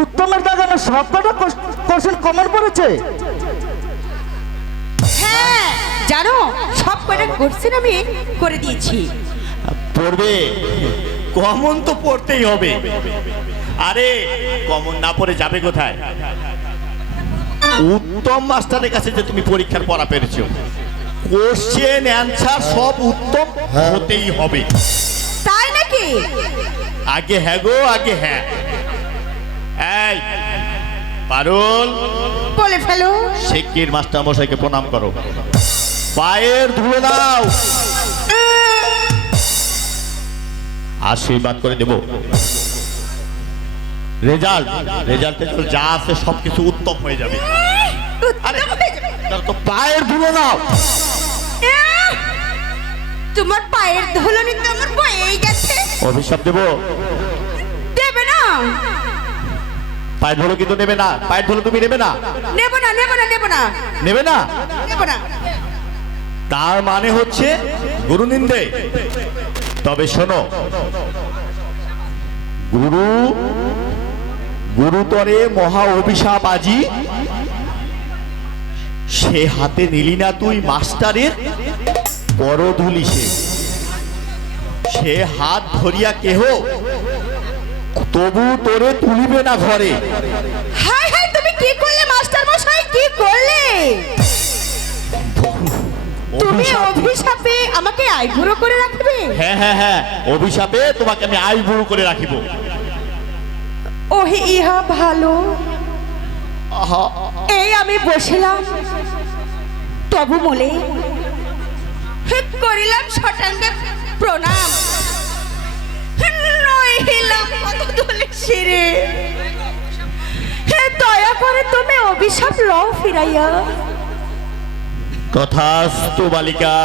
উত্তমের দাগানো সবকটা question common পড়েছে। হ্যাঁ জানো, সব কটা কোশ্চেন আমি করে দিয়েছি। পড়বে, কমন তো পড়তেই হবে। আরে কমন না পড়ে যাবে কোথায়? উত্তম মাস্টারের কাছে যে তুমি পরীক্ষার পড়া পেরেছো, কোশ্চেন অ্যান্সার সব উত্তম হতেই হবে। তাই নাকি? আগে হ্যাঁ গো, আগে হ্যাঁ। এই পারুল, বলে ফেলো। শিক্ষির মাস্টার মশাইকে প্রণাম করো, পায়ের ধুলো দাও, আশীর্বাদ করে দেব। রেজাল্ট যা আছে সবকিছু উত্তম হয়ে যাবে। আরে তো পায়ের ধুলো দাও। তোমার পায়ের ধুলো নিতে আমার বয়েই গেছে। অভিশাপ দেব? দেবে না। পায়ের ধুলো কিন্তু নেবে না, পায়ের ধুলো তুমি নেবে না। নেব না, নেব না, নেব না, নেবে না? নেব না। তার মানে হচ্ছে গুরু নিন্দে। তবে শোনো, গুরুতরে মহা অভিশাপ আজি, সে হাতে নিলি না তুই মাস্টারের করধুলি, সে হাত ধরিয়া কেহ তবু তোরে তুলিবে না ঘরে। হাই হাই, তুমি কি করলে মাস্টার মশাই, কি করলে? তুমি অভিশাপে আমাকে আইবুড়ো করে রাখবে? হ্যাঁ হ্যাঁ হ্যাঁ, অভিশাপে তোমাকে আমি আইবুড়ো করে রাখিব। ওহে ইহা ভালো। এই আমি বসিলাম, তবু বলে করিলাম শটাঙ্গে প্রণাম, নহিলাম কত দলে শিরে। দয়া করে তুমি অভিশাপ লও ফিরাইয়া। তথাস্তু বালিকা।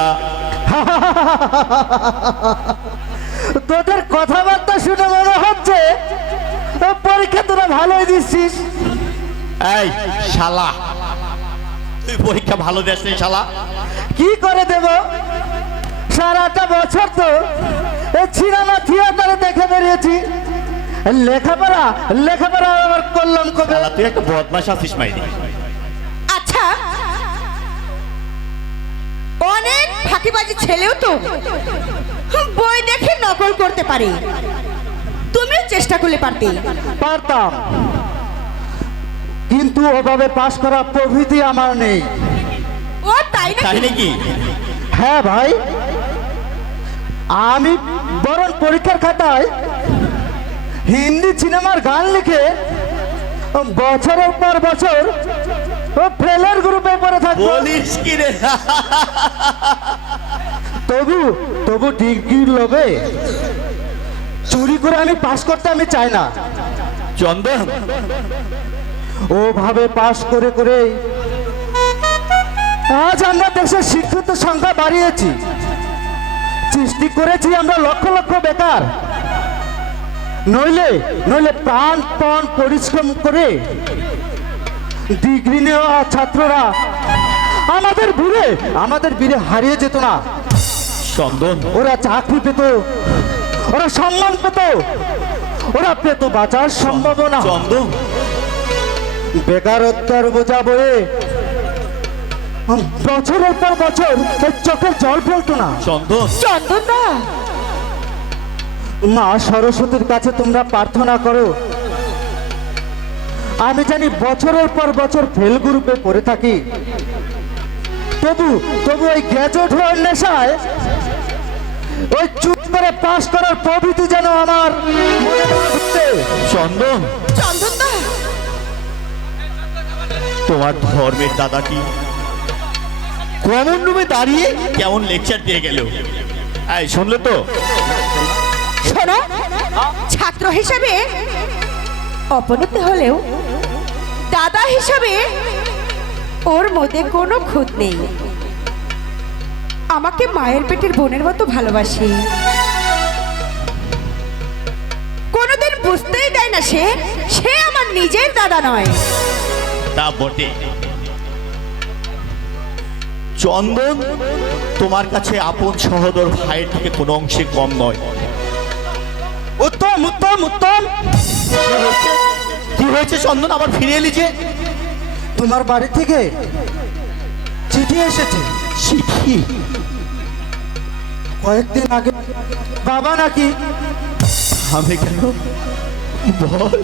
তোদের কথাবার্তা শুনে মনে হচ্ছে পরীক্ষা তোরা ভালোই দিচ্ছিস। এই শালা, তুই পরীক্ষা ভালো দিস নি শালা। কি করে দেব? সারাটা বছর তো সিনেমা থিয়েটারে দেখে বেরিয়েছি, লেখাপড়া আবার করলাম কবে? শালা তুই একটা বদমাশ আছিস মাইরি। আচ্ছা, অনেক ফাঁকিবাজি ছেলেও তো বই দেখে নকল করতে পারে, তুমিও চেষ্টা করলে পারতে। পারতাম, কিন্তু ওভাবে পাশ করা প্রভৃতি আমার নেই। ও তাই তাই নাকি? নাকি? হ্যাঁ ভাই, আমি বরং পরীক্ষার খাতায় হিন্দি সিনেমার গান লিখে বছরের পর বছর ফেলের গ্রুপে পড়ে থাকবো। বলিস কি রে? তবু ডিগ্রির লোভে চুরি করে আমি পাশ করতে আমি চাই না। চন্দন, ওভাবে পাশ করে করে আজ আমরা দেশের শিক্ষিত সংখ্যা বাড়িয়েছি, সৃষ্টি করেছি আমরা লক্ষ লক্ষ বেকার। নইলে প্রাণপণ পরিশ্রম করে ডিগ্রি নেওয়া ছাত্ররা আমাদের বীরে হারিয়ে যেত না। চন্দন, ওরা চাকরি পেত, ওরা সম্মান পেত, ওরা পেত বাঁচার সম্ভাবনা। চন্দন, বেকারত্বের বোঝা বয়ে বছরের পর বছর চোখের জল ফেলতো না। চন্দন, চন্দন দা, মা সরস্বতীর কাছে তোমরা প্রার্থনা করো। আমি জানি বছরের পর বছর ফেল গ্রুপে পড়ে থাকি, তবু ওই গ্র্যাজুয়েট হওয়ার নেশায় ওই চুপ করে পাস করার প্রবৃত্তি যেন আমার মনে ঢুকছে। চন্দন, চন্দন দা, তোমার ধর্মের দাদাটি কমন রুমে দাঁড়িয়ে কেমন লেকচার দিয়ে গেল। এই শুনলে তো? শোনো, ছাত্র হিসাবে অপনতি হলেও দাদা হিসাবে ওর মধ্যে কোনো খুঁত নেই। আমাকে মায়ের পেটের বোনের মতো ভালোবাসে, কোনোদিন বুঝতেই দেয় না সে আমার নিজের দাদা নয়। তা বটে। চন্দন তোমার কাছে আপন সহোদর ভাইয়ের থেকে কোনো অংশে কম নয়। উত্তম উত্তম উত্তম। কি হয়েছে চন্দন, আবার ফিরে এলি যে? তোমার বাড়ি থেকে চিঠি এসেছে। চিঠি? কয়েকদিন আগে বাবা নাকি আমি কেন? বল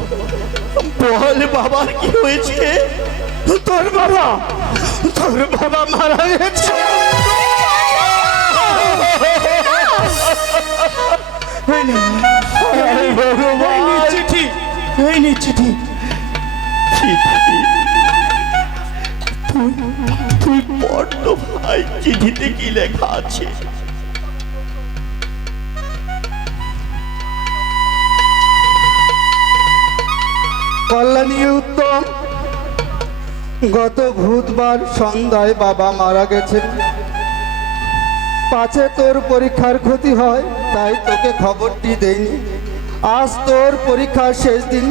বল, বাবার কি হয়েছে? তোর বাবা মারা গেছে। চিঠি, এই নে চিঠি। তুই বড্ড ভাই, চিঠিতে কি লেখা আছে? কল্যাণী উত্তম, গত বুধবার সন্ধ্যায় বাবা মারা গেছে। পাছে তোর পরীক্ষার ক্ষতি হয়, তাই তোকে খবরটি দেইনি। আজ তোর পরীক্ষার শেষ দিন,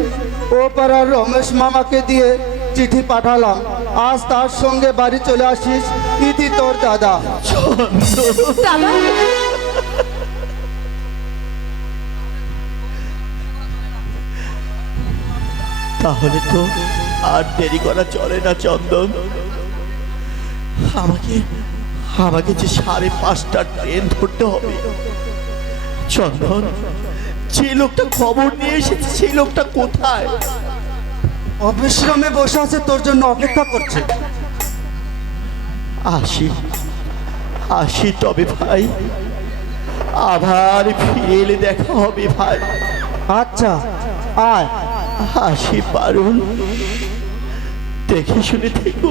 ও পাড়ার রমেশ মামাকে দিয়ে চিঠি পাঠালাম। আজ তার সঙ্গে বাড়ি চলে আসিস। ইতি তোর দাদা। দাদা, তাহলে তো আর দেরি করা চলে না চন্দন। আমাকে যে 5:30টার ট্রেন ধরতে হবে। চন্দন, যে লোকটা খবর নিয়ে এসেছে সেই লোকটা কোথায়? অবিশ্রামে বসে আছে, তোর জন্য অপেক্ষা করছে। আসি তবে ভাই, আবার ফিরে এলে দেখা হবে ভাই। আচ্ছা, আয়। আসি পারুল, দেখে শুনে থেকো,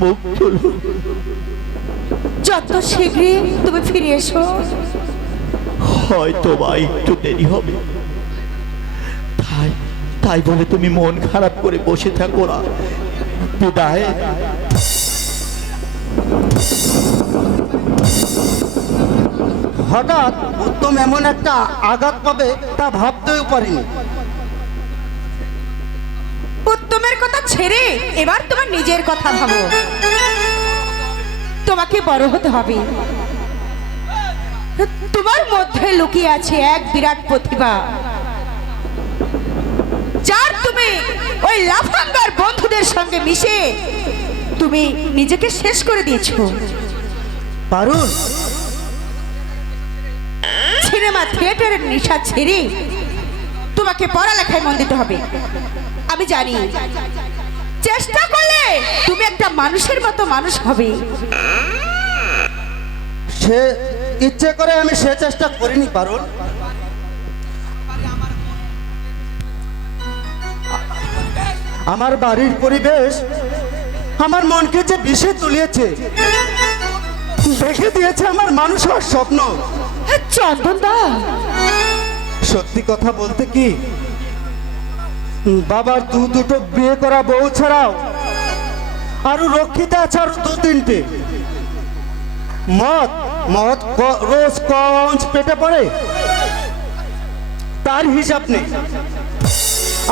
মুখ তুলো। যত শীঘ্রই তুমি ফিরে এসো। হয়তো বা একটু দেরি হবে, তাই বলে তুমি মন খারাপ করে বসে থাকো না। বিদায়। হঠাৎ উত্তম এমন একটা আঘাত পাবে তা ভাবতেও পারিনি। উত্তমের কথা ছেড়ে এবার তোমার নিজের কথা ভাবো। তোমাকে বড় হতে হবে। তোমার মধ্যে লুকিয়ে আছে এক বিরাট প্রতিভা, যার তুমি ওই লাফাঙ্গার বন্ধুদের সঙ্গে মিশে তুমি নিজেকে শেষ করে দিয়েছো। পারুল, সিনেমা থিয়েটারের নেশা ছেড়ে তোমাকে পড়ালেখায় মন দিতে হবে। আমি জানি চেষ্টা করলে তুমি একটা মানুষের মতো মানুষ হবে। সে ইচ্ছে করে আমি সে চেষ্টা করিনি পারুল। আমার বাড়ির পরিবেশ আমার মনকে যে বিষে তুলিয়েছে, দেখে দিয়েছে আমার মানুষ হওয়ার স্বপ্ন। চন্দন দা, সত্যি কথা বলতে কি, বাবার দুটো বিয়ে করা বউ ছাড়াও আরো রক্ষিতা আছে আরো 2-3টে। মদ রোজ কঞ্চ পেটে পড়ে, তার হিসাব নেই।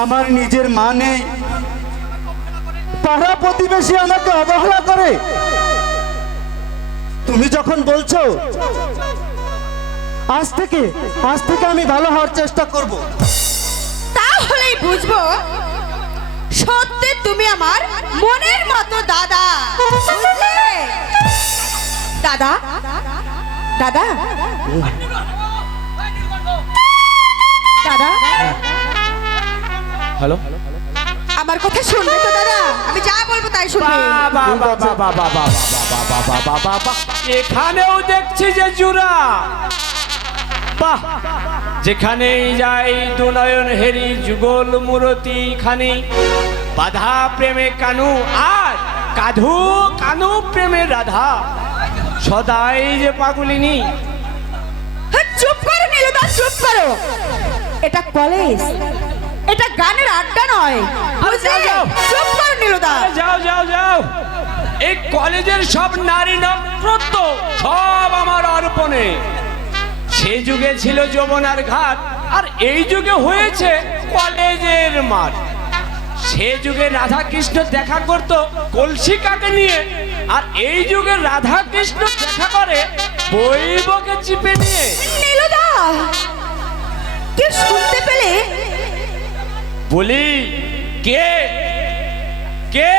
আমার নিজের মা নেই, পাড়া প্রতিবেশী আমাকে অবহেলা করে। তুমি যখন বলছো আজ থেকে আমি ভালো হওয়ার চেষ্টা করব, তাহলেই বুঝবো সত্যি তুমি আমার মনের মতো দাদা। বুঝলে? দাদা, দাদা, দাদা, হ্যালো, আমার কথা শুনবে তো দাদা? আমি যা বলবো তাই শুনবে। এখানেও দেখছি যে জুরা। বাহ, যেখানেই যাই দুনয়ন হেরি যুগল মূরতি খানি, বাধা প্রেমে কানু আর কাধু কানু প্রেমে রাধা, সদাই যে পাগলিনী। চুপ করো নীলদা, চুপ করো। এটা কলেজ, এটা গানের আড্ডা নয়। বুঝলে? চুপ করো নীলদা। যাও যাও যাও, এই কলেজের সব নারী নক্ষত্র সব আমার অর্পণে। সেই যুগে ছিল যমুনার ঘাট, আর এই যুগে হয়েছে কলেজের মাঠ। সে যুগে রাধা কৃষ্ণ দেখা করত কলসি কাকে নিয়ে, আর এই যুগে রাধা কৃষ্ণ দেখা করে বৈবকে চিপে নিয়ে। নীলদা, কেউ শুনতে পেলে? বলি কে কে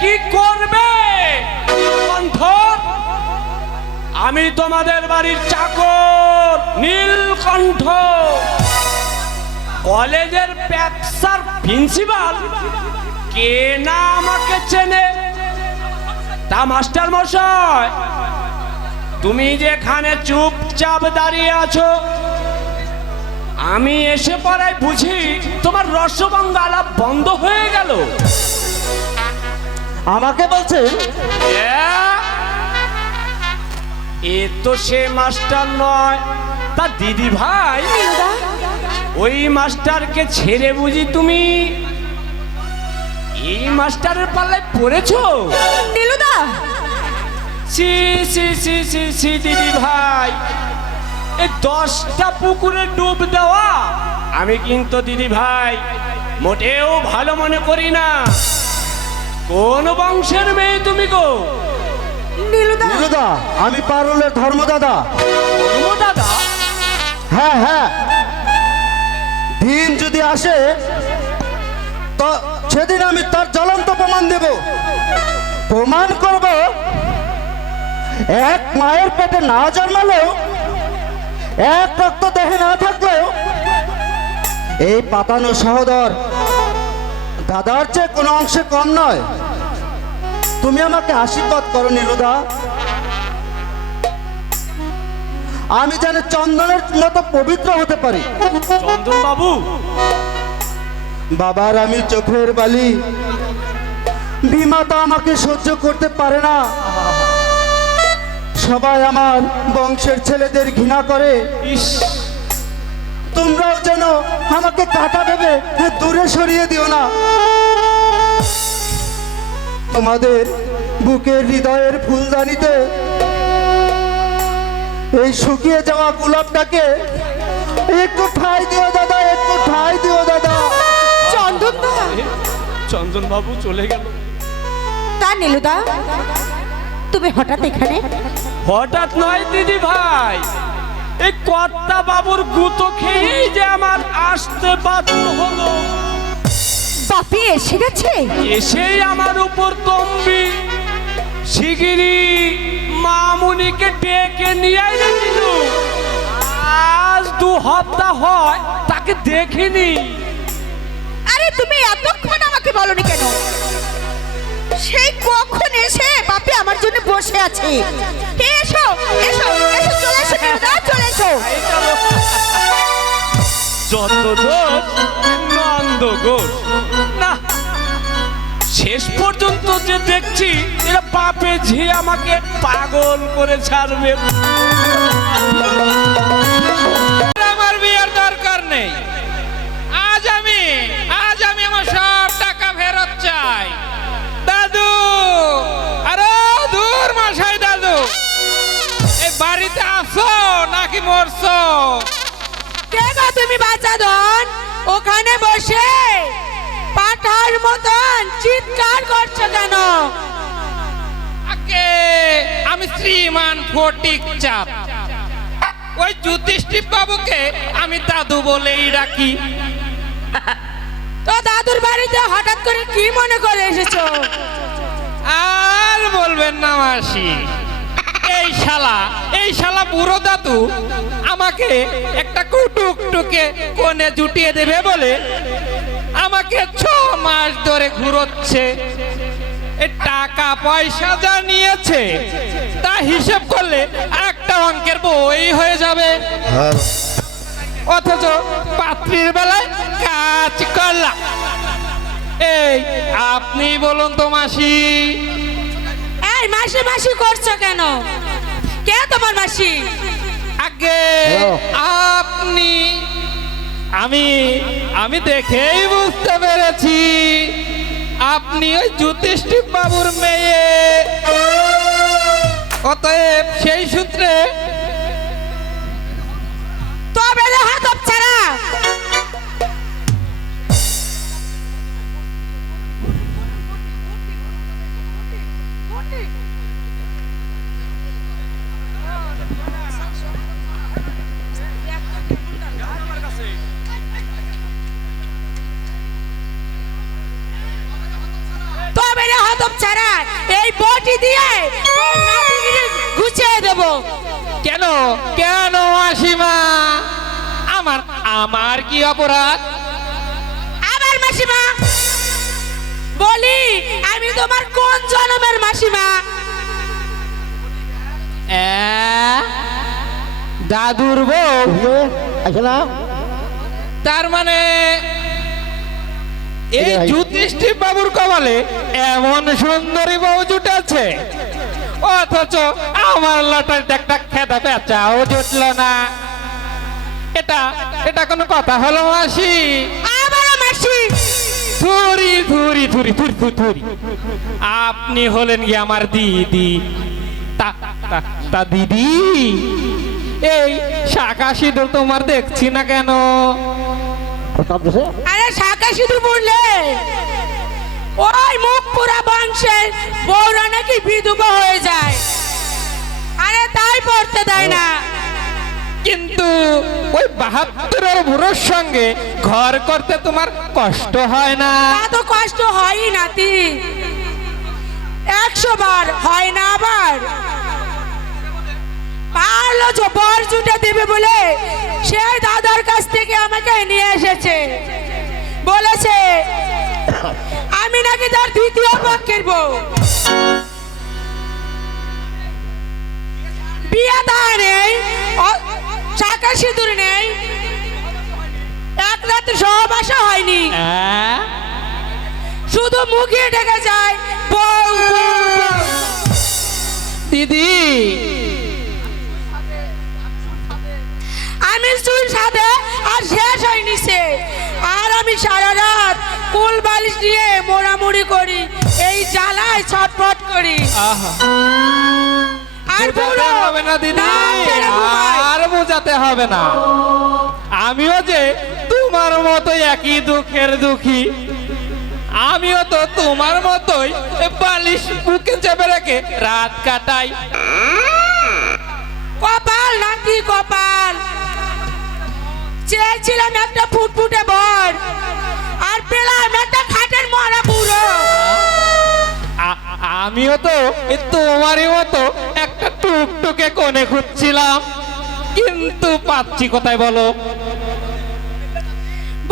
কি করবে? কণ্ঠ, আমি তোমাদের বাড়ির চাকর নীলকণ্ঠ, কলেজের প্যাক্সার প্রিন্সিপাল। কে না আমাকে চেনে? তা মাস্টার মশাই, তুমি যেখানে চুপচাপ দাঁড়িয়ে আছো, আমি এসে পড়ায় বুঝি তোমার রসগঙ্গা আলাপ বন্ধ হয়ে গেল। আমাকে বলছেন? এ তো সে মাস্টার নয়, তা দিদি ভাই। ওই মাস্টারকে ছেড়ে বুঝি তুমি এই মাস্টারের পাল্লায় পড়েছো? নীলুদা, সি সি সি সি সি দিদি ভাই, এই 10টা পুকুরে ডুব দেওয়া আমি কিন্তু দিদি ভাই মোটেও ভালো মনে করি না। কোন বংশের মেয়ে তুমি গো? নীলুদা, নীলুদা, আমি পারুলের ধর্মদাদা। দাদা? হ্যাঁ হ্যাঁ, দিন যদি আসে তো সেদিন আমি তার জ্বলন্ত প্রমাণ দেব। প্রমাণ করব, এক মায়ের পেটে না জন্মালেও, এক রক্ত দেহে না থাকলেও এই পাতানো সহোদর দাদার চেয়ে কোনো অংশে কম নয়। তুমি আমাকে আশীর্বাদ করো নীলুদা, আমি যেন চন্দনের মতো পবিত্র হতে পারি। চন্দন বাবু, বাবার আমি চোখের বালি, ভীমা তো আমাকে সহ্য করতে পারে না। সবাই আমার বংশের ছেলেদের ঘৃণা করে। ইস, তোমরাও যেন আমাকে কাটা ভেবে দূরে সরিয়ে দিও না। তোমাদের বুকের হৃদয়ের ফুলদানিতে এই শুকিয়ে যাওয়া গোলাপটাকে একটু ঠাঁই দিও দাদা, একটু ঠাঁই দিও দাদা। চন্দন দা। চন্দন বাবু চলে গেল। তা নীলুদা, তুমি হঠাৎ এখানে? হঠাৎ নয় দিদি ভাই, এই কর্তা বাবুর গুতো খেয়েই যে আমার আসতে বাধ্য হলো। বাপি এসে গেছে? এসেই আমার উপর তম্বি শিগিরি মামুনিকে ডেকে নিয়ে আইলে দিলু। আজ 2 সপ্তাহ হয় তাকে দেখিনি। আরে তুমি এতক্ষণ আমাকে বলনি কেন? সেই কখন এসে বাপি আমার জন্য বসে আছে। এসো এসো এসো, চলে এসো নীলুদা, চলে এসো। যত দোষ নন্দ ঘোষ না, শেষ পর্যন্ত যে দেখছি এরা বাপে ঝিয়ে আমাকে পাগল করে ছাড়বে। আমার বিয়ের দরকার নেই। আজ আমি আমার সব টাকা ফেরত চাই। দাদু, আরে দূর মশাই দাদু, এই বাড়িতে আসো নাকি মরছো? কে গো তুমি বাচ্চা ধন? ওখানে বসে পাঠার মতন চিৎকার করছো কেন? আগে আমি শ্রীমান ফটিক চাপ, ওই জ্যোতিষটিপ বাবুকে আমি দাদু বলেই রাখি। তো দাদুর বাড়িতে হঠাৎ করে কি মনে করে এসেছো? আর বলবেন না মাসি, এই শালা বুড়ো দাদু আমাকে একটা কুটুকটুকে কোণে জুটিয়ে দেবে বলে আমাকে 6 মাস ধরে ঘুরোচ্ছে। এ টাকা পয়সা যা নিয়েছে তা হিসেব করলে একটা অঙ্কের বই হয়ে যাবে। অথচ পাত্রীর বেলায় কাজ করলাম। এই আপনি বলুন তো মাসি। এই মাসি মাসি করছো কেন? কে তোমার মাসি? আগে আপনি, আমি দেখেই বুঝতে পেরেছি আপনি ওই জ্যোতিষটিপ বাবুর মেয়ে। অতএব সেই সূত্রে তবে রে হাত ছাড়া বেড়ে হতপ ছাড়া এই বটি দিয়ে তোর নাতিগিরি গুছিয়ে দেবো। কেন কেন মাসিমা, আমার আমার কি অপরাধ? আবার মাসিমা বলি, আমি তোমার কোন জন্মের মাসিমা? দাদুর বউ? আসলে তার মানে এই যুধিষ্ঠির বাবুর কপালে এমন সুন্দরী বউ জুটেছে, অথচ আমার লটারিতে একটা খেদা পেঁচাও জুটল না। এটা এটা কোনো কথা হলো মাসি? আবার মাসি থুরি থুরি থুরি থুরি থুরি থুরি, আপনি হলেন কি আমার দিদি? তা তা- তা দিদি, এই শাখা সিঁদুর তোমার দেখছি না কেন? আরে শাখা সিঁদুর পড়লে ওই মুখ পুরা বংশের বউরা নাকি বিধবা হয়ে যায়, আরে তাই পড়তে দেয় না। কিন্তু ওই 72 বুড়োর সঙ্গে ঘর করতে তোমার কষ্ট হয় না? তা তো কষ্ট হয়ই নাতি, 100 বার হয় না। আবার পারলো বর জুটে দেবে বলে সেই দাদার কাছ থেকে আমাকে নিয়ে এসেছে, বলেছে আমি নাকি তার দ্বিতীয় পক্ষের বউ। বিয়ে দেয় নেই, শাখা সিঁদুর নেই, এক রাত সহবাসা হয়নি, হ্যাঁ? শুধু মুখে ঢেকে যায় বউ বউ বউ। দিদি, আমি চুল সাথে আর শেষ হয়নি সে, আর আমি সারা রাত কুল বালিশ দিয়ে মোড়ামুড়ি করি, এই জ্বালায় ছটফট করি। আহা, আর বোঝাতে বুড়ো হবে না দিদি, নাক টেনে ঘুমায়। আর বোঝাতে হবে না। আমিও যে তোমার মতোই একই দুঃখের দুঃখী, আমিও তো তোমার মতোই বালিশ বুকে চেপে রেখে রাত কাটাই। কপাল নাকি কপাল, চেয়েছিলাম একটা ফুটফুটে বর, আর পেলাম একটা খাটের মরা বুড়ো। আমিও তো তোমারই মতো একটা টুকটুকে কোণে খুঁজছিলাম, কিন্তু পাচ্ছি কোথায় বলো?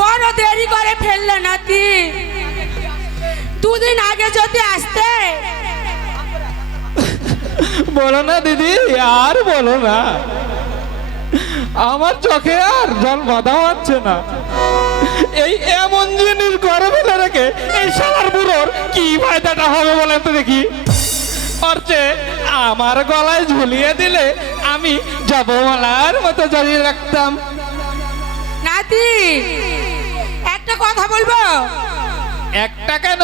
বড় দেরি করে ফেললে নাতি, দুদিন আগে যদি আসতে। বলো না দিদি, আর বলো না, আমার চোখে আর জল বাঁধা হচ্ছে না। এই এমন জিনিস ঘরে ফেলে রেখে এই শালার বুড়োর কি ফায়দাটা হবে বলেন তো দেখি? ওর চেয়ে আমার গলায় ঝুলিয়ে দিলে আমি জবমালার মতো জড়িয়ে রাখতাম। নাতি একটা কথা বলবো? একটা কেন,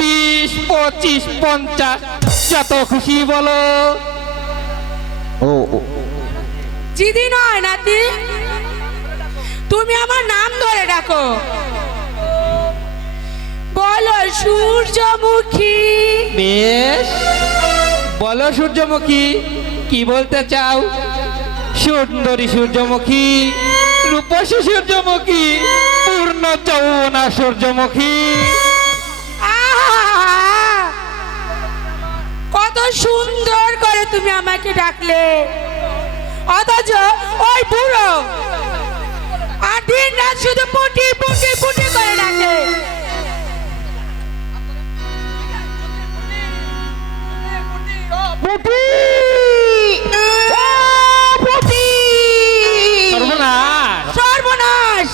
20, 25, 50 যত খুশি বলো। জিদি নয় নাতি, তুমি আমার নাম ধরে ডাকো, বলো সূর্যমুখী। বেশ, বলো সূর্যমুখী, কি বলতে চাও? সুন্দরী সূর্যমুখী, রূপসী সূর্যমুখী, পূর্ণ যৌবনা সূর্যমুখী। আহা! কত সুন্দর করে তুমি আমাকে ডাকলে, অথচ ওই বুড়ো আর দিন রাত শুধু পুটি পুটি পুটি করে ডাকে। সর্বনাশ! সর্বনাশ!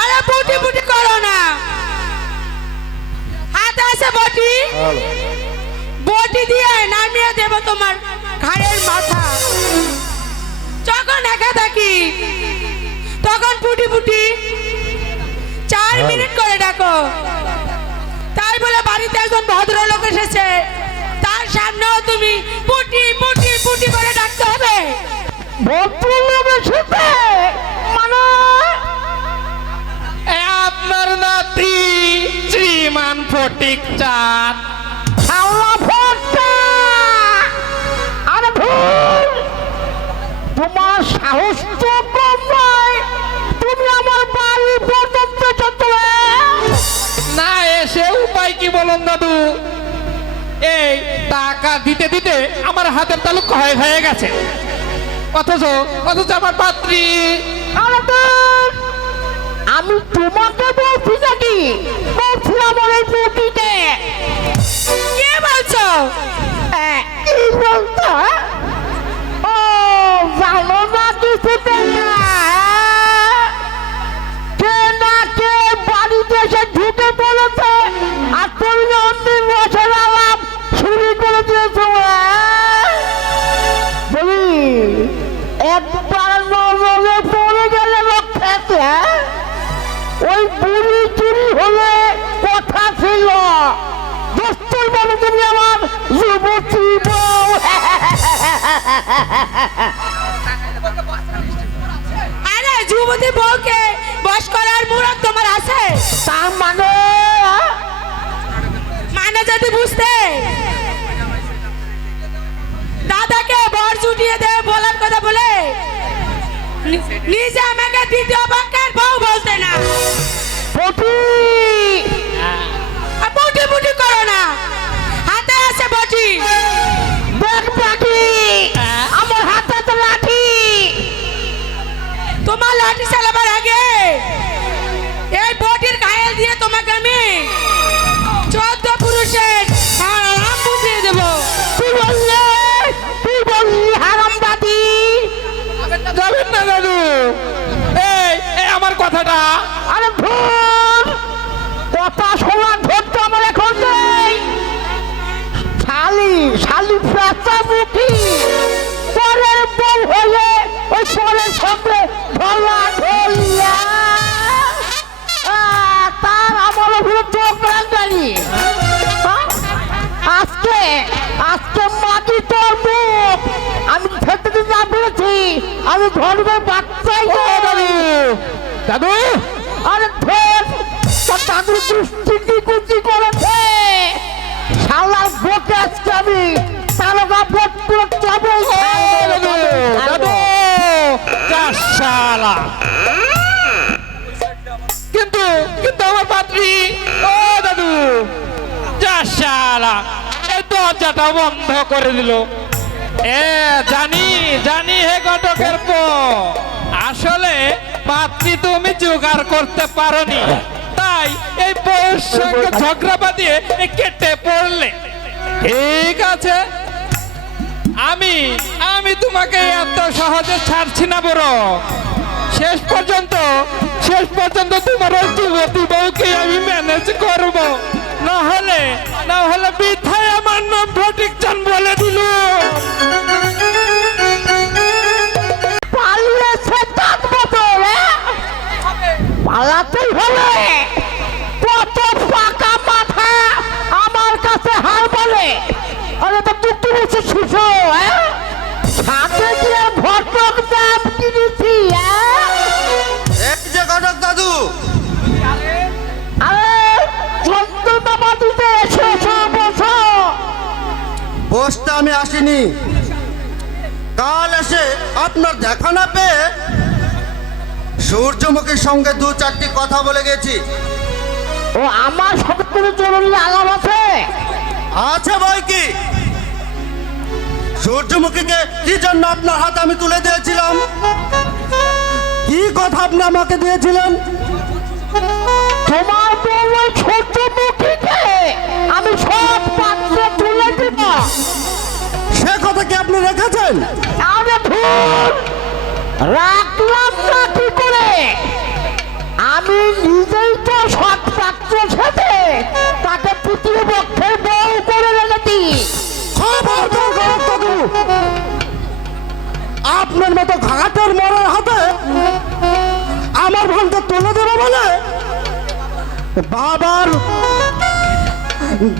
আরে পুটি পুটি করো না, হাতে আছে বটি, বটি দিয়ে নামিয়ে দেব তোমার ঘাড়ের মাথা। যখন একা থাকি তখন পুটি পুটি 4 মিনিট করে ডাকো, তাই বলে বাড়িতে একজন ভদ্রলোক এসেছে, তার সামনেও তুমি পুটি পুটি পুটি করে ডাকতে হবে? ভদ্রলোক এসেছে মানে আপনার নাতি শ্রীমান ফটিক চাঁদ। আরে ভুল, তোমার সাহস তো কম নয়, তুমি আমার বাড়ি পর্যন্ত চলে বলুন দাদু, এই টাকা দিতে দিতে আমার হাতের তালু ক্ষয় হয়ে গেছে, অথচ অথচ আমার পাত্রী। আরে ধুর, আমি তোমাকে বলছি নাকি? বলছিলাম ওই মুটিতে। কে বলছো? কি বলতো? ও জানো না কিছুতে না? কে না কে বাড়িতে এসে ঢুকে পড়েছে আর তুমি অন্তিম বছর আলাপ শুরু করে দিয়েছো। বলি একবার নজরে পড়ে গেলে রক্ষাতে ওই বুড়ি চুরি হলে কথা ছিল দোস্তের বলে তুমি আমার যুবতী বউ। আরে যুবতী বউকে বশ করার মুরত তোমার আছে? তার মানে মানে যদি বুঝতে, দাদাকে বর জুটিয়ে দেবে বলার কথা বলে নিজে আমাকে দ্বিতীয় পক্ষের বউ বলতে না। বটি আর বুটি বুটি করো না, হাতে আছে বটি। দেখ বাকি আমার হাতে তো লাঠি। তোমার লাঠি চালাবার আগে এই বটির ঘায়েল দিয়ে তোমাকে আমি 14 পুরুষের হারাম বুঝিয়ে দেবো। তুই বললি হারামবাদী। যাবেন না দাদু, এই এই আমার কথাটা। আরে ভুল কথা শোনার ধরতে আমার এখন নেই। শালি প্রাচা মুখী পরের বউ হয়ে ওই পরের সঙ্গে ঢলা ঢলিয়া তার আমার উপরে চোখ রাখি। আজকে মাটি তোর মুখ আমি খেতে দিন না বলেছি। আমি ধর্মের বাচ্চাই দাদু আরে ধর তোর দাদুর দুষ্টিকি কুচি করেছে। শালার বকে আজকে আমি তারকা ভোট পুরো চাবই দাদু শালা। কিন্তু কিন্তু আমার পাত্রী, ও দাদু যা শালা, এই দরজাটা বন্ধ করে দিল। জানি জানি হে ঘটকের পো, আসলে পাত্রী তুমি জোগাড় করতে পারোনি, তাই এই বউর সঙ্গে ঝগড়া বাঁধিয়ে কেটে পড়লে। ঠিক আছে, আমি আমি তোমাকে এত সহজে ছাড়ছি না বড়। শেষ পর্যন্ত তোমার ওই যুবতী বউকে আমি ম্যানেজ করব, না হলে বৃথায় আমার নাম ফটিক চান বলে দিল। পালিয়েছে তার বদল পালাতেই হবে। কত পাকা মাথা আমার কাছে হার বলে। আরে তো তুই বলছে শিশু সাথে গিয়ে ঘটক দাম কিনেছি। এই যে ঘটক দাদু, আরে চন্দ্রবাবা দিতে এসেছো বসো। বসতে আমি আসিনি, কাল এসে আপনার দেখা না পেয়ে সূর্যমুখীর সঙ্গে 2-4টি কথা বলে গেছি। ও আমার সাথে কোনো জরুরি আলাপ আছে? আছে বই কি? সূর্যমুখীকে কি জন্য আপনার হাতে আমি তুলে দিয়েছিলাম? কি কথা আপনি আমাকে দিয়েছিলেন? তোমার বউ ওই ছোট মুখীকে আমি সব পাত্রে তুলে দিব। সে কথা কি আপনি রেখেছেন? আরে ভুল রাখলাম না কি করে? আমি নিজেই তো সৎ পাত্রের সাথে তাকে তৃতীয় পক্ষের বউ করে রেখেছি। খবরদার ঘটক দাদু, আপনার মতো ঘাটের মরার হাতে আমার ভানকে তুলে দেবো বলে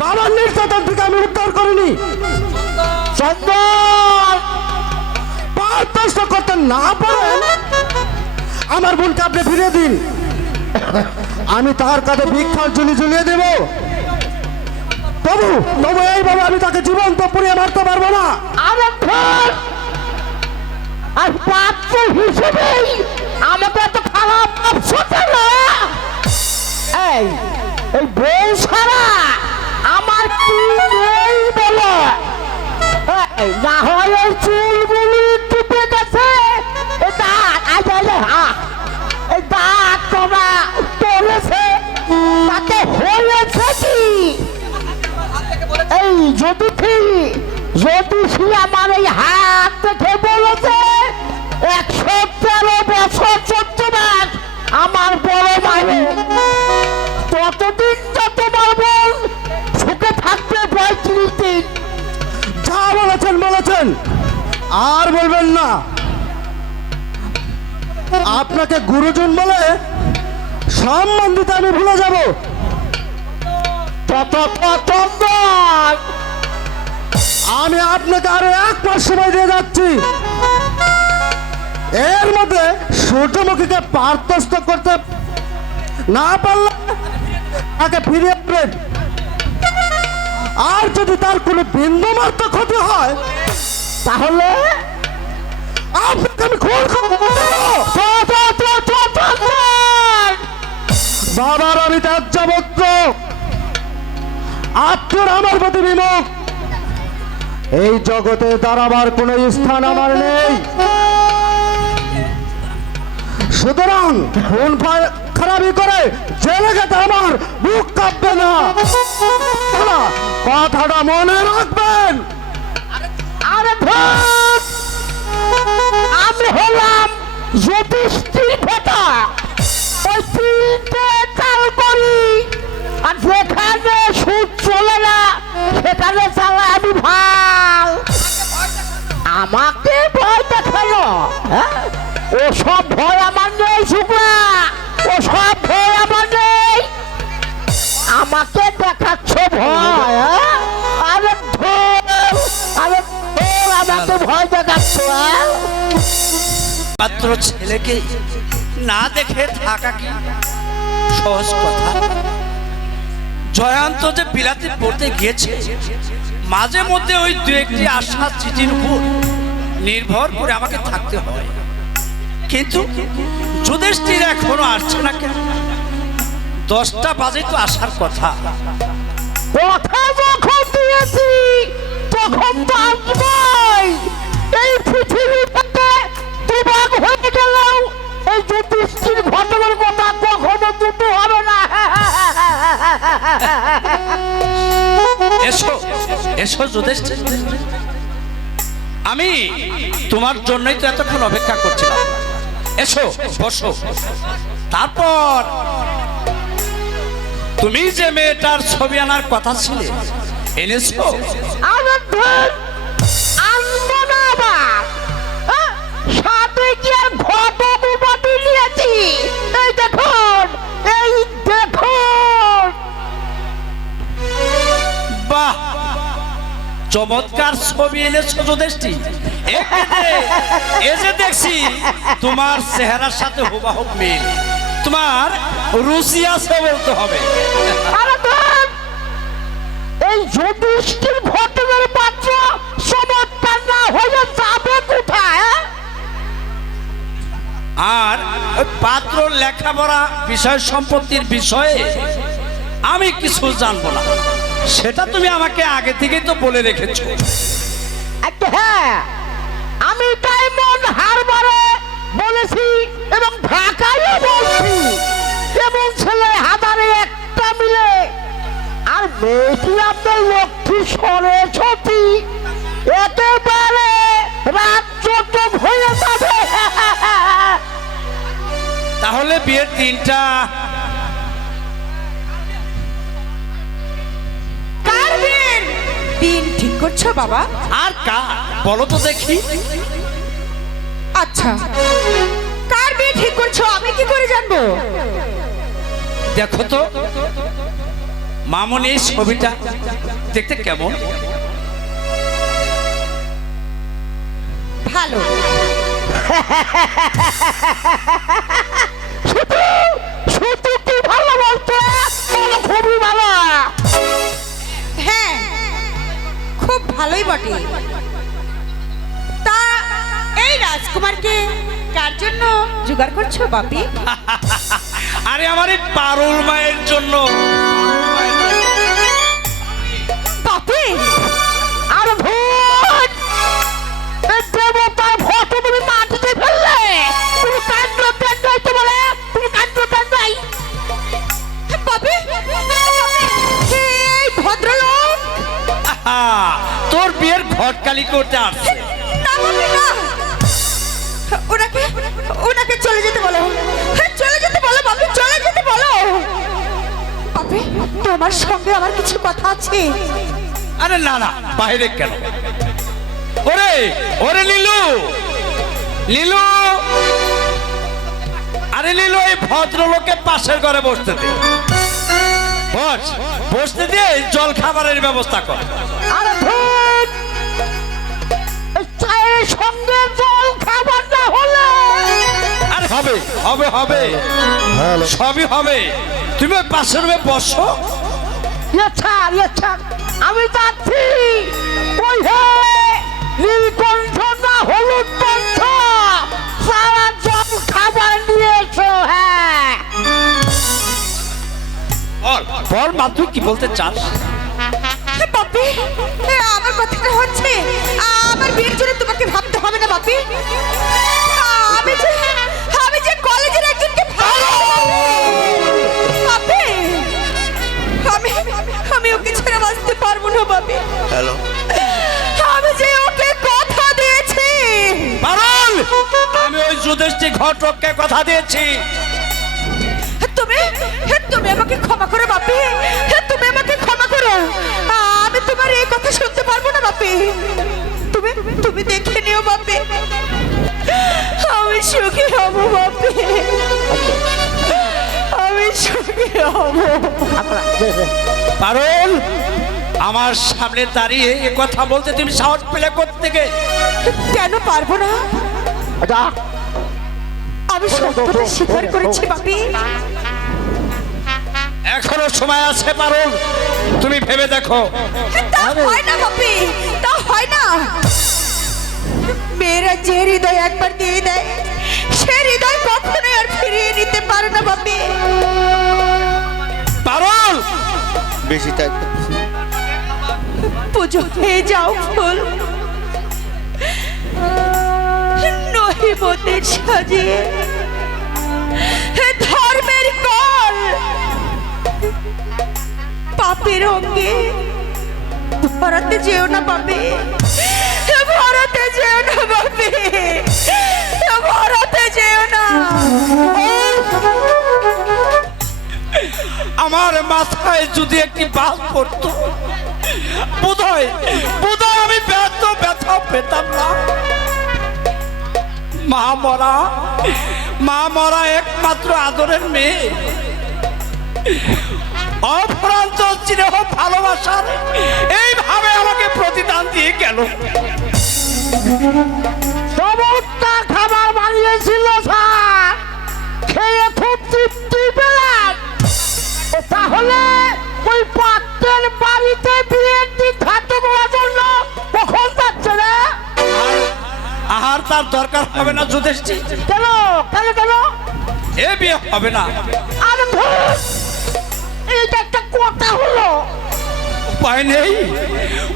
বাবার নির্যাতন থেকে আমি উদ্ধার করিনি। চন্দন পারদর্শ করতে না পারেন আমার বোনকে আপনি ফিরিয়ে দিন, আমি তার কাছে ভিক্ষার ঝুলি ঝুলিয়ে দেব। তবু এইভাবে আমি তাকে জীবন্ত পুড়িয়ে মারতে পারবো না। আরে ধর আর পাত্র হিসেবেই আমাকে এত খারাপ ভাবছো কেন? এই বউ ছাড়া না হয় ওই চুলগুলি টিপে গেছে এই দাঁত এই দাঁত তোমরা পড়েছে তাকে হয়েছে কি এই যদি সে আমার এই হাত দেখে বলেছে 113 বছর 14 মাস আমার বড় মায়ের ততদিন তো তোমার বোন সুখে থাকবে 35 দিন। যা বলেছেন আর বলবেন না। আপনাকে গুরুজন বলে সম্মান দিতে আমি ভুলে যাব। আমি আপনাকে আরো 1 মাস সময় দিয়ে যাচ্ছি। এর মধ্যে সূর্যমুখীকে পারতস্ত করতে না পারলে তাকে ফিরিয়ে আনবেন। আর যদি তার কোনো বিন্দু মাত্র ক্ষতি হয় তাহলে আপনাকে আমি খুন করব। বাবার আমি ত্যাজ্যবদ্ধ, আপনার আমার প্রতি বিমুখ। এই জগতে দাঁড়াবার কোনো স্থান আমার নেই। সুতরাং খুন খারাপি করে জেলে গেতে আমার বুক কাঁপবে না। কথাটা মনে রাখবেন। আরে ধর আমি হলাম যুধিষ্ঠির বেটা, ওই 3টে চাল করি আর যেখানে সুদ চলে না সেখানে চালা আমি ভাল। আমাকে ভয় দেখালো, হ্যাঁ? ও সব ভয় আমার নেই শুক্লা, ও সব ভয় আমার নেই। আমাকে দেখাচ্ছ ভয়, হ্যাঁ? আরে ধর আমাকে ভয় দেখাচ্ছ, হ্যাঁ? মাত্র ছেলেকে না দেখে থাকা কি সহজ কথা? জয়ন্ত যে বিলাতে পড়তে গিয়েছে, মাঝে মধ্যে ওই 2-1টি আশা চিঠির উপর নির্ভর করে আমাকে থাকতে হয়। কিন্তু যুধিষ্ঠির এখনো আসছে না কেন? 10টা বাজে তো আসার কথা। কথা যখন দিয়েছি তখন তো আসবই। এই পৃথিবী থেকে দুভাগ হয়ে গেলেও এই যুধিষ্ঠির ঘটনার কথা কখনো দুটো হবে না। এসো এসো যুধিষ্ঠির, আমি তোমার জন্যই তো এতক্ষণ অপেক্ষা করছিলাম। এসো বসো। তারপর তুমি যে মেয়েটার ছবি আনার কথা ছিল এনেছো? আরে ধর, আনবো না আবার। হ্যাঁ? সাথে কি আর ঘটক উপাধি নিয়েছি? এই দেখুন, এই দেখুন। বাহ, চমৎকার ছবি এনেছো যুধিষ্ঠির। এই যে দেখছি তোমার চেহারার সাথে হুবহু মিল, তোমার রুচি আছে বলতে হবে। আরে ধর, এই যুধিষ্ঠির ঘটকের পাত্র চমৎকার না হয়ে যাবে কোথায়? হ্যাঁ? আর ওই পাত্র লেখাপড়া বিষয় সম্পত্তির বিষয়ে আমি কিছু জানবো না, সেটা তুমি আমাকে আগে থেকেই তো বলে রেখেছো। আচ্ছা, হ্যাঁ, আমি ডায়মন্ড হারবারে বলেছি এবং ঢাকায়ও বলছি, এমন ছেলে হাজারে একটা মিলে। আর মেয়েটি আপনার লক্ষ্মী সরস্বতী, একেবারে রাজ্য হয়ে যাবে। তাহলে বিয়ের দিনটা কার বিয়ের দিন ঠিক করছো বাবা? আর কার বলো তো দেখি। আচ্ছা, কার বিয়ে ঠিক করছো আমি কি করে জানবো? দেখো তো মামনি, এই ছবিটা দেখতে কেমন? ভালো। শুধু কি ভালো বলতে, খুবই ভালো। হ্যাঁ, খুব ভালোই বটে। তা এই রাজকুমারকে কার জন্য জোগাড় করছো বাপি? আরে আমার এই পারুল মায়ের জন্য। বাপি, আর ভূত খালি করতে আসছে। না বাপি না, ওনাকে ওনাকে চলে যেতে বলো, হ্যাঁ, চলে যেতে বলো বাপি, চলে যেতে বলো। বাপি, তোমার সঙ্গে আমার কিছু কথা আছে। আরে না না, বাইরে কেন? ওরে ওরে নীলু, নীলু, আরে নীলু, এই ভদ্রলোকে পাশের ঘরে বসতে দে। বস, বসতে দিয়ে জল খাবারের ব্যবস্থা কর। আরে ধুর, এই চায়ের সঙ্গে জল খাবার না হলে আরে হবে হবে হবে, সবই হবে। তুমি ওই পাশের রুমে বসো। আচ্ছা, আমি যাচ্ছি। ওই হে নীলকণ্ঠ না হলুদ কণ্ঠ, সারা জল খাবার নিয়ে এসো। হ্যাঁ, বল বল মা, তুই কি বলতে চাস? বাপি, আমার কথাটা হচ্ছে, আমার বিয়ের জন্য তোমাকে ভাবতে হবে না বাপি। আমি যে কলেজের একজনকে বাপি, আমি ওকে ছেড়ে বাঁচতে পারবো না বাপি। হ্যালো, আমি যে ওকে কথা দিয়েছি। পারুল, আমি ওই যুধিষ্ঠির ঘটককে কথা দিয়েছি। তুমি আমাকে ক্ষমা করো বাপি, তুমি আমাকে ক্ষমা করো। আমি তোমার এই কথা শুনতে পারবো না বাপি। তুমি দেখে নিও বাপি, আমি সুখী হব বাপি, আমি সুখী হব। পারুল, আমার সামনে দাঁড়িয়ে এ কথা বলতে তুমি সাহস পেলে কোত্থেকে? কেন পারবো না? আমি সত্যটা স্বীকার করেছি বাপি। এখনো সময় আছে পারুল, তুমি ভেবে দেখো। তা হয় না বাপি, তা হয় না। মেয়েরা যে হৃদয় একবার দিয়ে দেয়, সে হৃদয় কখনোই আর ফিরিয়ে নিতে পারে না বাপি। পারুল, পুজো হয়ে যাও ফুল, নহিবতের সাজিয়ে ধর্মের কল, পাপের অঙ্গে ভরাতে যেও না বাপি, ভরাতে যেও না বাপি, ভরাতে যেও না। আমার মাথায় যদি একটি বাস পড়তো, বোধহয় আমি ব্যথা পেতাম না। মা মরা একমাত্র আদরের মেয়ে, অফুরন্ত স্নেহ ভালোবাসার এইভাবে আমাকে প্রতিদান দিয়ে গেল। চমৎকার খাবার বানিয়েছিল স্যার, খেয়ে খুব তৃপ্তি পেলাম। তাহলে ওই পাত্রের বাড়িতে বিয়ের দিন খাদ্য করার জন্য কখন যাচ্ছে রে? আহার তার দরকার হবে না যুধিষ্ঠির। কেন কেন কেন? এ বিয়ে হবে না। আরে ধুর, এইটা একটা কথা হলো।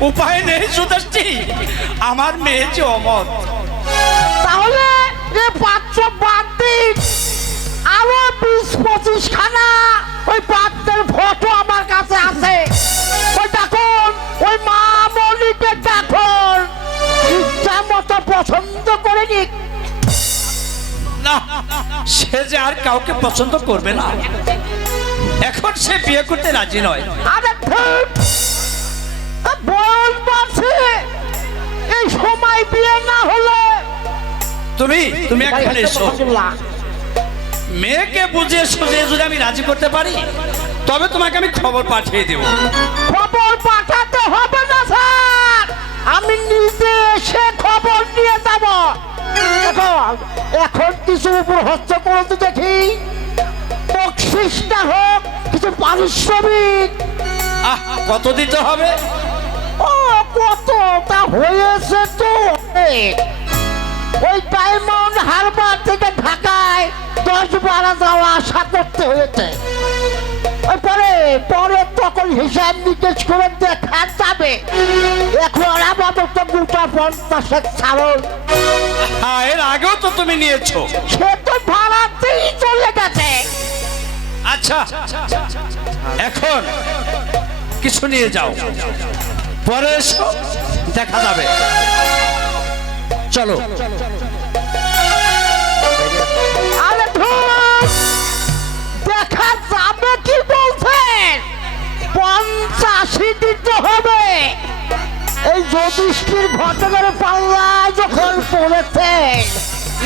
উপায় নেই যুধিষ্ঠির, আমার মেয়ে যে অমর। তাহলে এ পাত্র বাদ দিন, আরো 20-25 খানা ওই পাত্রের ফটো আমার কাছে আছে। ওই দেখুন, ওই মা মনিকে দেখুন, ইচ্ছা মতো পছন্দ করে নিক। না, সে যে আর কাউকে পছন্দ করবে না। এখন সে বিয়ে করতে রাজি নয়। আরে ধুর, বয়স বাড়ছে, এই সময় বিয়ে না হলে তুমি এখানে এসো। মেয়েকে বুঝিয়ে সুঝিয়ে যদি আমি রাজি করতে পারি, তবে তোমাকে আমি খবর পাঠিয়ে দেব। খবর পাঠাতে হবে না স্যার, আমি নিজে এসে খবর নিয়ে যাব। এখন কিছু উপর হস্ত করতে দেখি, বকশিসটা হোক, কিছু পারিশ্রমিক। কত দিতে হবে? ও কতটা হয়েছে তো অনেক। ওই ডায়মন্ড হারবার থেকে ঢাকায় 10-12 যাওয়া আশা করতে হয়েছে। পরে তখন হিসাব নিকেশ করে দেখা যাবে। এখন আপাতত 250 ছাড়ল। এর আগেও তো তুমি নিয়েছো। সে তো ভাড়াতেই চলে গেছে। আচ্ছা, এখন কিছু নিয়ে যাও, পরে এসো, দেখা যাবে। চলো। আরে ধুর, দেখা যাবে কি বলছেন? 85 দিতে হবে। এই যুধিষ্ঠির ঘটকের পাল্লায় যখন পড়েছে,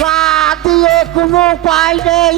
না দিয়ে কোনো উপায় নেই।